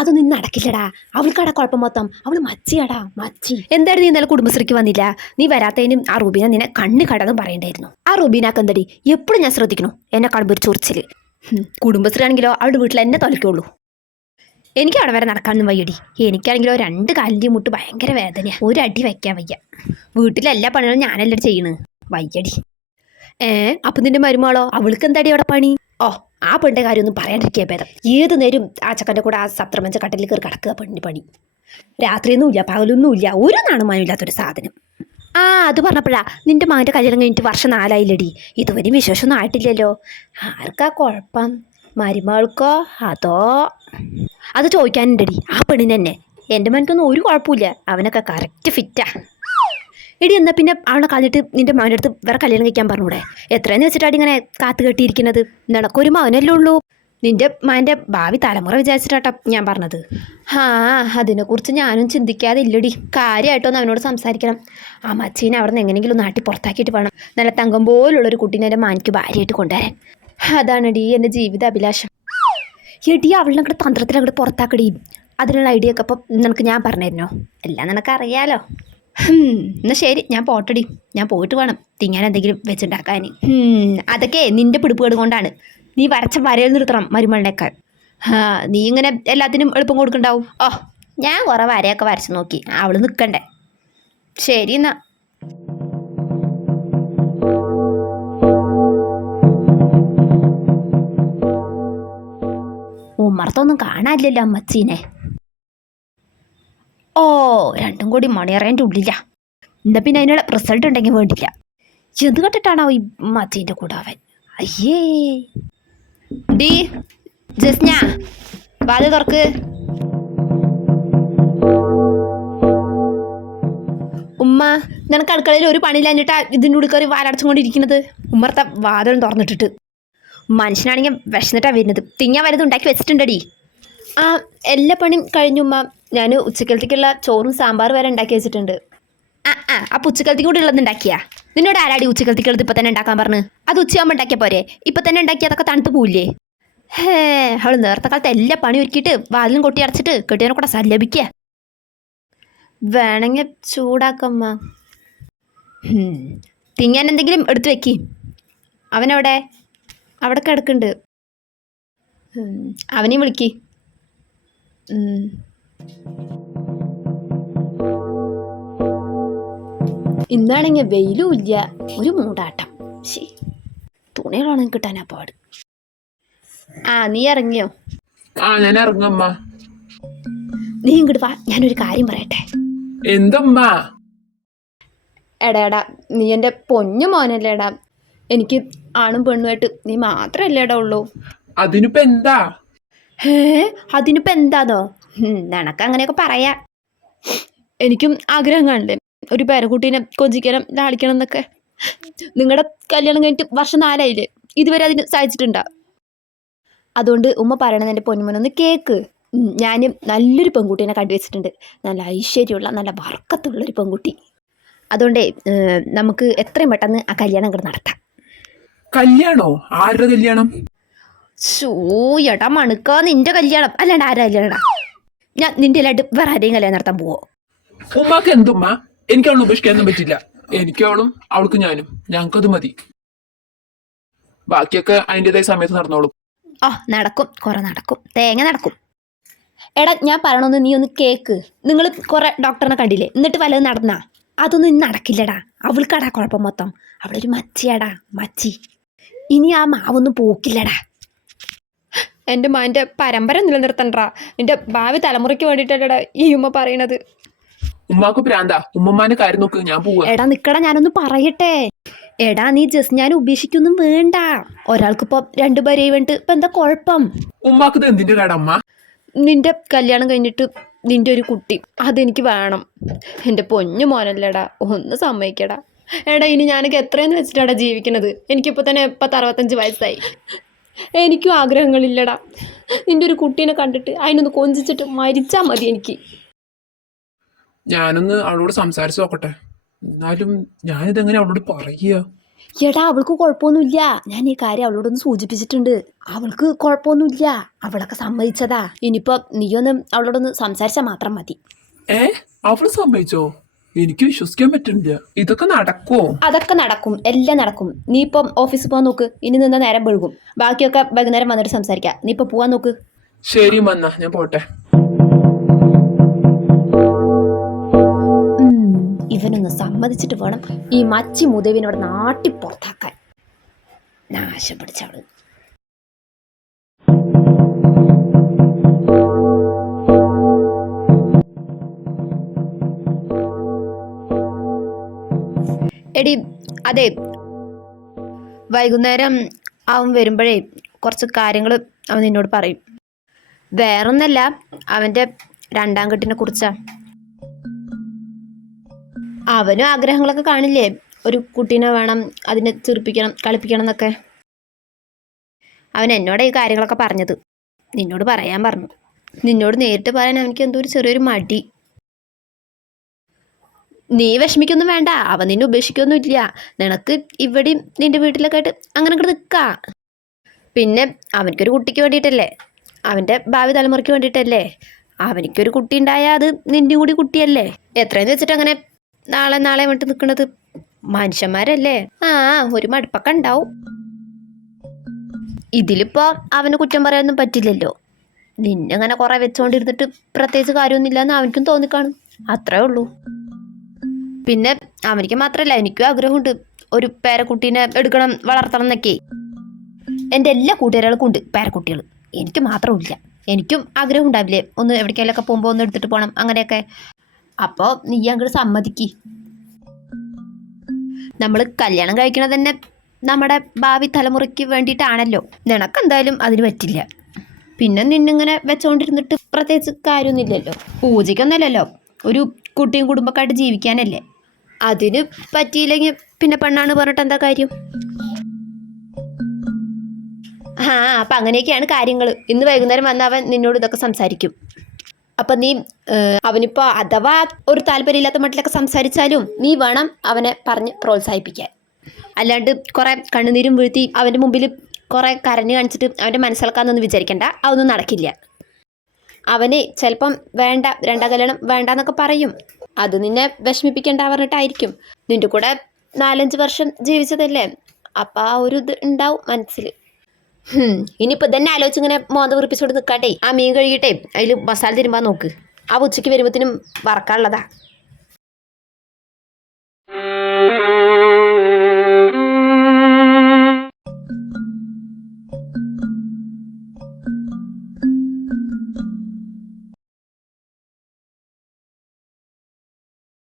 അതൊന്നും ഇന്ന് നടക്കില്ലടാ. അവൾക്കടാ കുഴപ്പം മൊത്തം. അവള് മച്ചിയാടാ, മച്ചി. എന്തായാലും നീ ഇന്നലെ കുടുംബശ്രീക്ക് വന്നില്ല. നീ വരാത്തതിനും ആ റൂബീന നിന്നെ കണ്ണ് കടന്നും പറയണ്ടായിരുന്നു. ആ റൂബീനാക്ക് എന്തടി എപ്പോഴും ഞാൻ ശ്രദ്ധിക്കണു എന്നെ കാണുമ്പോൾ ഒരു ചൊറിച്ചില്. കുടുംബശ്രീ ആണെങ്കിലോ അവളുടെ വീട്ടിൽ എന്നെ തൊലയ്ക്കുള്ളൂ. എനിക്ക് അവിടെ വരെ നടക്കാനൊന്നും വയ്യടി. എനിക്കാണെങ്കിലോ 2 കാലിൻ്റെ മുട്ട് ഭയങ്കര വേദനയാണ്. ഒരു അടി വയ്ക്കാൻ വയ്യ. വീട്ടിലെ എല്ലാ പണികളും ഞാനല്ലേ ചെയ്യണ്. വയ്യടി. അപ്പം നിന്റെ മരുമകളോ? അവൾക്ക് എന്താടി അവിടെ പണി? ഓ, ആ പെണ്ണിൻ്റെ കാര്യമൊന്നും പറയാണ്ടിരിക്കുക ഭേദം. ഏത് നേരം ആ ചക്കൻ്റെ കൂടെ ആ സത്രമഞ്ച കട്ടലിൽ കയറി കിടക്കുക പെണ്ണിന് പണി. രാത്രിയൊന്നുമില്ല, പകലൊന്നുമില്ല, ഒരു നാണുമാനില്ലാത്തൊരു സാധനം. അത് പറഞ്ഞപ്പോഴാ നിന്റെ മകൻ്റെ കല്യാണം കഴിഞ്ഞിട്ട് വർഷം 4 ആയില്ലടി. ഇതുവരെയും വിശേഷമൊന്നും ആയിട്ടില്ലല്ലോ. ആർക്കാ കുഴപ്പം? മരുമകൾക്കോ അതോ? അത് ചോദിക്കാനുണ്ടടി ആ പെണ്ണിന് തന്നെ. എൻ്റെ മകനക്കൊന്നും ഒരു കുഴപ്പമില്ല. അവനൊക്കെ കറക്റ്റ് ഫിറ്റാ. എടി എന്നാൽ പിന്നെ അവളെ കളഞ്ഞിട്ട് നിന്റെ മകൻ്റെ അടുത്ത് വേറെ കല്യാണം കഴിക്കാൻ പറഞ്ഞൂടെ? എത്രയെന്ന് വെച്ചിട്ടാണ് ഇങ്ങനെ കാത്തു കെട്ടിയിരിക്കുന്നത്? നിനക്കൊരു മകനല്ലേ ഉള്ളൂ. നിന്റെ മകൻ്റെ ഭാവി തലമുറ വിചാരിച്ചിട്ടാ ഞാൻ പറഞ്ഞത്. അതിനെക്കുറിച്ച് ഞാനും ചിന്തിക്കാതില്ലടി. കാര്യമായിട്ടൊന്ന് അവനോട് സംസാരിക്കണം. ആ മച്ചീനെ അവിടെ നിന്ന് എങ്ങനെയെങ്കിലും നാട്ടിൽ പുറത്താക്കിയിട്ട് വേണം നല്ല തങ്കം പോലുള്ളൊരു കുട്ടീനെ എൻ്റെ മാനിക്ക് ഭാര്യയായിട്ട് കൊണ്ടുവരാൻ. അതാണെടി എൻ്റെ ജീവിത അഭിലാഷം. എടി അവളെ അങ്ങോട്ട് തന്ത്രത്തിൽ അങ്ങോട്ട് പുറത്താക്കടി. അതിനുള്ള ഐഡിയ ഒക്കെ അപ്പം നിനക്ക് ഞാൻ പറഞ്ഞിരുന്നോ? എല്ലാം നിനക്കറിയാലോ. എന്നാൽ ശരി, ഞാൻ പോട്ടടി. ഞാൻ പോയിട്ട് വേണം തിങ്ങാൻ എന്തെങ്കിലും വെച്ചുണ്ടാക്കാൻ. അതൊക്കെ നിന്റെ പിടിപ്പുകേട് കൊണ്ടാണ്. നീ വരച്ച വരയിൽ നിർത്തണം മരുമളിനേക്കാൾ. നീ ഇങ്ങനെ എല്ലാത്തിനും എളുപ്പം കൊടുക്കണ്ടാവും. ഓ, ഞാൻ കുറേ വരയൊക്കെ വരച്ച് നോക്കി. അവൾ നിൽക്കണ്ടേ. ശരി എന്നാ. ഉമ്മർത്തൊന്നും കാണാനില്ലല്ലോ അമ്മച്ചീനെ. ഓ, രണ്ടും കൂടി മണിയറേൻ്റെ ഉള്ളില്ല. എന്നാ പിന്നെ അതിനുള്ള റിസൾട്ട് ഉണ്ടെങ്കിൽ വേണ്ടില്ല. എന്ത് കണ്ടിട്ടാണോ ഈ മച്ചീൻ്റെ കൂടെ അവൻ? അയ്യേ ഡീ ജസ്ന, വാതിൽ തുറക്ക്. ഉമ്മ, നിനക്ക് അടുക്കളയിൽ ഒരു പണിയില്ലാഞ്ഞിട്ടാ ഇതിൻ്റെ ഉള്ളിൽ കയറി വാലടച്ചുകൊണ്ടിരിക്കുന്നത്. ഉമ്മർത്തെ വാതിലും തുറന്നിട്ടിട്ട്. മനുഷ്യനാണെങ്കിൽ വിശന്നിട്ടാ വരുന്നത്. തിങ്ങാൻ വലുത് ഉണ്ടാക്കി വെച്ചിട്ടുണ്ടടി. എല്ലാ പണിയും കഴിഞ്ഞു ഉമ്മ. ഞാൻ ഉച്ചക്കലത്തേക്കുള്ള ചോറും സാമ്പാർ വരെ ഉണ്ടാക്കി വെച്ചിട്ടുണ്ട്. അപ്പം ഉച്ചക്കലത്തേക്ക് കൂടി ഉള്ളത് ഉണ്ടാക്കിയാ? നിന്നോട് ആരാടി ഉച്ചക്കലത്തേക്കുള്ളത് ഇപ്പം തന്നെ ഉണ്ടാക്കാൻ പറഞ്ഞു? അത് ഉച്ചയാകുമ്പോൾ ഉണ്ടാക്കിയ പോരെ? ഇപ്പം തന്നെ ഉണ്ടാക്കി അതൊക്കെ തണുത്ത് പോവില്ലേ? അവൾ നേരത്തെ കാലത്ത് എല്ലാ പണി ഒരുക്കിയിട്ട് വാതിലും കൊട്ടി അടച്ചിട്ട് കെട്ടിയവനെ കൂടെ സല്ലപിക്കുക. വേണമെങ്കിൽ ചൂടാക്കമ്മ. തിങ്ങാൻ എന്തെങ്കിലും എടുത്തു വെക്കി. അവനവിടെ അവിടെ കിടക്കുന്നുണ്ട്. അവനെയും വിളിക്ക്. ഇന്നാണെങ്കിൽ വെയിലും ഇല്ല, ഒരു മൂടാട്ടം. തുണികളാണെങ്കിൽ കിട്ടാനാ പാട്. നീ ഇറങ്ങിയോ? ഞാൻ ഇറങ്ങമ്മ. നീ ഇങ്ങോട്ട് വാ, ഞാനൊരു കാര്യം പറയട്ടെ. എന്തമ്മ? എടാ നീ എൻ്റെ പൊന്നു മോനല്ലേടാ. എനിക്ക് ആണും പെണ്ണുമായിട്ട് നീ മാത്രമല്ലേടാ ഉള്ളൂ. അതിനിപ്പോ എന്താ? അതിനിപ്പോ എന്താന്നോ? നിനക്ക് അങ്ങനെയൊക്കെ പറയാ. എനിക്കും ആഗ്രഹം കാണണ്ടേ ഒരു പേരക്കുട്ടീനെ കൊഞ്ചിക്കണം ലാളിക്കണം എന്നൊക്കെ. നിങ്ങളുടെ കല്യാണം കഴിഞ്ഞിട്ട് വർഷം 4 ആയില്ലേ? ഇതുവരെ അതിന് സാധിച്ചിട്ടുണ്ടാ? അതുകൊണ്ട് ഉമ്മ പറയണത് എൻ്റെ പൊന്നുമോനൊന്ന് കേക്ക്. ഞാൻ നല്ലൊരു പെൺകുട്ടീനെ കണ്ടുവച്ചിട്ടുണ്ട്. നല്ല ഐശ്വര്യമുള്ള നല്ല വർക്കത്തുള്ളൊരു പെൺകുട്ടി. അതുകൊണ്ടേ നമുക്ക് എത്രയും പെട്ടെന്ന് ആ കല്യാണം അങ്ങോട്ട് നടത്താം. കല്യാണോ? ആരുടെ കല്യാണം? എടാ മണുക്ക, നിന്റെ കല്യാണം അല്ലാണ്ട് ആരാ കല്യാണടാ? ഞാൻ നിന്റെ എല്ലായിട്ട് വേറെ ആരെയും കല്യാണം നടത്താൻ പോവോ? ഉമ്മാക്ക് എന്തുമ്മ? എനിക്ക് അവളെ ഉപേക്ഷിക്കാനൊന്നും പറ്റില്ല. എനിക്ക് അവളും അവൾക്ക് ഞാനും, ഞങ്ങൾക്കത് മതി. ബാക്കിയൊക്കെ അതിൻ്റെതായ സമയത്ത് നടന്നോളും. നടക്കും, കുറെ നടക്കും, തേങ്ങ നടക്കും. എടാ ഞാൻ പറയണമെന്ന് നീ ഒന്ന് കേക്ക്. നിങ്ങൾ കുറെ ഡോക്ടറിനെ കണ്ടില്ലേ? എന്നിട്ട് വല്ലതും നടന്നാ? അതൊന്നും ഇന്ന് നടക്കില്ലടാ. അവൾക്കടാ കുഴപ്പം മൊത്തം. അവളൊരു മച്ചിയാടാ, മച്ചി. ഇനി ആ മാവൊന്നും പോക്കില്ലടാ. എൻ്റെ മാൻ്റെ പരമ്പര നിലനിർത്തണ്ടാ. എൻ്റെ ഭാവി തലമുറയ്ക്ക് വേണ്ടിയിട്ടല്ലടാ ഈ ഉമ്മ പറയണത്. ഉമ്മാക്ക് പ്രാന്താ. ഉമ്മമാന്റെ കാര്യം നോക്ക്, ഞാൻ പോവാ. എടാ നിക്കടാ, ഞാനൊന്ന് പറയട്ടെ. എടാ നീ ജസ്റ്റ് ഞാൻ ഉപേക്ഷിക്കൊന്നും വേണ്ട. ഒരാൾക്കിപ്പോ 2 പേരെ വേണ്ടിട്ട് ഇപ്പം എന്താ കുഴപ്പം? ഉമ്മാക്ക് ഇത് എന്തിന്റെ കേടമ്മ? നിന്റെ കല്യാണം കഴിഞ്ഞിട്ട് നിന്റെ ഒരു കുട്ടി അതെനിക്ക് വേണം. എൻ്റെ പൊന്നു മോനല്ലേടാ, ഒന്ന് സമ്മതിക്കടാ. എടാ ഇനി ഞാനൊക്കെ എത്രയെന്ന് വെച്ചിട്ടാടാ ജീവിക്കുന്നത്? എനിക്കിപ്പോൾ തന്നെ 65 വയസ്സായി. എനിക്കും ആഗ്രഹങ്ങളില്ലടാ. നിന്റെ ഒരു കുട്ടീനെ കണ്ടിട്ട് അതിനൊന്ന് കൊഞ്ചിച്ചിട്ട് മരിച്ചാൽ മതി എനിക്ക്. ഞാനൊന്ന് അവളോട് സംസാരിച്ച് നോക്കട്ടെ. എന്നാലും ഞാനിതെങ്ങനെ അവളോട് പറയുക? എടാ അവൾക്ക് കുഴപ്പമൊന്നുമില്ല. ഞാൻ ഈ കാര്യം അവളോടൊന്ന് സൂചിപ്പിച്ചിട്ടുണ്ട്. അവൾക്ക് കുഴപ്പമൊന്നുമില്ല. അവളൊക്കെ സമ്മതിച്ചതാ. ഇനിയിപ്പോൾ നീയൊന്ന് അവളോടൊന്ന് സംസാരിച്ചാൽ മാത്രം മതി. അവള് സമ്മതിച്ചോ? എനിക്ക് വിശ്വസിക്കാൻ പറ്റുന്നില്ല. ഇതൊക്കെ നടക്കോ? അതൊക്കെ നടക്കും, എല്ലാം നടക്കും. നീ ഇപ്പം ഓഫീസിൽ പോകാൻ നോക്ക്. ഇനി നിന്ന നേരം വെഴുകും. ബാക്കിയൊക്കെ വൈകുന്നേരം വന്നിട്ട് സംസാരിക്കാം. നീ ഇപ്പം പോവാൻ നോക്ക്. ശരി മന്ന, ഞാൻ പോട്ടെ. ഇവനൊന്ന് സമ്മതിച്ചിട്ട് വേണം ഈ മച്ചി മുതവിനോട് നാട്ടി പുറത്താക്കാൻ. നാശം പിടിച്ചവള്. എടി അതെ, വൈകുന്നേരം അവൻ വരുമ്പോഴേ കുറച്ച് കാര്യങ്ങൾ അവൻ നിന്നോട് പറയും. വേറൊന്നല്ല, അവൻ്റെ രണ്ടാം കെട്ടിനെ കുറിച്ചാ. അവനും ആഗ്രഹങ്ങളൊക്കെ കാണില്ലേ, ഒരു കുട്ടീനെ വേണം, അതിനെ ചിരിപ്പിക്കണം, കളിപ്പിക്കണം എന്നൊക്കെ. അവൻ എന്നോട് ഈ കാര്യങ്ങളൊക്കെ പറഞ്ഞത്. നിന്നോട് പറയാൻ പറഞ്ഞു. നിന്നോട് നേരിട്ട് പറയാൻ അവനിക്ക് എന്തോ ഒരു ചെറിയൊരു മടി. നീ വിഷമിക്കൊന്നും വേണ്ട, അവൻ നിന്നെ ഉപേക്ഷിക്കൊന്നും ഇല്ല. നിനക്ക് ഇവിടെയും നിന്റെ വീട്ടിലൊക്കെ ആയിട്ട് അങ്ങനെ അങ്ങോട്ട് നിൽക്കാം. പിന്നെ അവനക്കൊരു കുട്ടിക്ക് വേണ്ടിയിട്ടല്ലേ, അവൻ്റെ ഭാവി തലമുറയ്ക്ക് വേണ്ടിയിട്ടല്ലേ. അവനിക്കൊരു കുട്ടി ഉണ്ടായാൽ അത് നിന്റെ കൂടി കുട്ടിയല്ലേ. എത്രയെന്ന് വെച്ചിട്ട് അങ്ങനെ നാളെ വിട്ട് നിൽക്കണത്? മനുഷ്യന്മാരല്ലേ. ഒരു മടുപ്പൊക്കെ ഉണ്ടാവും. ഇതിലിപ്പോൾ അവന് കുറ്റം പറയാനൊന്നും പറ്റില്ലല്ലോ. നിന്നങ്ങനെ കുറേ വെച്ചുകൊണ്ടിരുന്നിട്ട് പ്രത്യേകിച്ച് കാര്യമൊന്നുമില്ല എന്ന് അവനിക്കും തോന്നിക്കാണും. അത്രേ ഉള്ളൂ. പിന്നെ അവനിക്ക് മാത്രമല്ല, എനിക്കും ആഗ്രഹമുണ്ട് ഒരു പേരക്കുട്ടീനെ എടുക്കണം, വളർത്തണം എന്നൊക്കെ. എൻ്റെ എല്ലാ കൂട്ടുകാരികൾക്കും ഉണ്ട് പേരക്കുട്ടികൾ. എനിക്ക് മാത്രമില്ല. എനിക്കും ആഗ്രഹം ഉണ്ടാവില്ലേ, ഒന്ന് എവിടേക്കെങ്കിലൊക്കെ പോകുമ്പോൾ ഒന്ന് എടുത്തിട്ട് പോകണം അങ്ങനെയൊക്കെ. അപ്പോൾ നീ അങ്ങോട്ട് സമ്മതിക്ക്. നമ്മൾ കല്യാണം കഴിക്കണത് തന്നെ നമ്മുടെ ഭാവി തലമുറയ്ക്ക് വേണ്ടിയിട്ടാണല്ലോ. നിനക്കെന്തായാലും അതിന് പറ്റില്ല. പിന്നെ നിന്നിങ്ങനെ വെച്ചുകൊണ്ടിരുന്നിട്ട് പ്രത്യേകിച്ച് കാര്യമൊന്നുമില്ലല്ലോ. പൂജയ്ക്കൊന്നുമല്ലല്ലോ, ഒരു കുട്ടിയും കുടുംബമൊക്കെ ആയിട്ട് ജീവിക്കാനല്ലേ. അതിന് പറ്റിയില്ലെങ്കിൽ പിന്നെ പെണ്ണാണ് പറഞ്ഞിട്ട് എന്താ കാര്യം? അപ്പം അങ്ങനെയൊക്കെയാണ് കാര്യങ്ങൾ. ഇന്ന് വൈകുന്നേരം വന്ന് അവൻ നിന്നോട് ഇതൊക്കെ സംസാരിക്കും. അപ്പം നീ അവനിപ്പോൾ അഥവാ ഒരു താല്പര്യമില്ലാത്ത മട്ടിലൊക്കെ സംസാരിച്ചാലും നീ വേണം അവനെ പറഞ്ഞ് പ്രോത്സാഹിപ്പിക്കാൻ. അല്ലാണ്ട് കുറേ കണ്ണുനീരും വീഴ്ത്തി അവൻ്റെ മുമ്പിൽ കുറേ കരഞ്ഞു കാണിച്ചിട്ട് അവൻ്റെ മനസ്സിലാക്കാമെന്നൊന്നും വിചാരിക്കണ്ട. അതൊന്നും നടക്കില്ല. അവന് ചിലപ്പം വേണ്ട, രണ്ടാം കല്യാണം വേണ്ടെന്നൊക്കെ പറയും. അത് നിന്നെ വിഷമിപ്പിക്കേണ്ട പറഞ്ഞിട്ടായിരിക്കും. നിൻ്റെ കൂടെ 4-5 വർഷം ജീവിച്ചതല്ലേ, അപ്പം ആ ഒരു ഇത് ഉണ്ടാവും മനസ്സിൽ. ഇനിയിപ്പോൾ തന്നെ ആലോചിച്ച് ഇങ്ങനെ മോന്ത വീർപ്പിച്ചോണ്ട് നിൽക്കാട്ടെ. ആ മീൻ കഴുകിയിട്ടേ അതിൽ മസാല തിരുമ്പാൻ നോക്ക്. ആ ഉച്ചയ്ക്ക് വരുമ്പോഴത്തേനും വറക്കാനുള്ളതാ.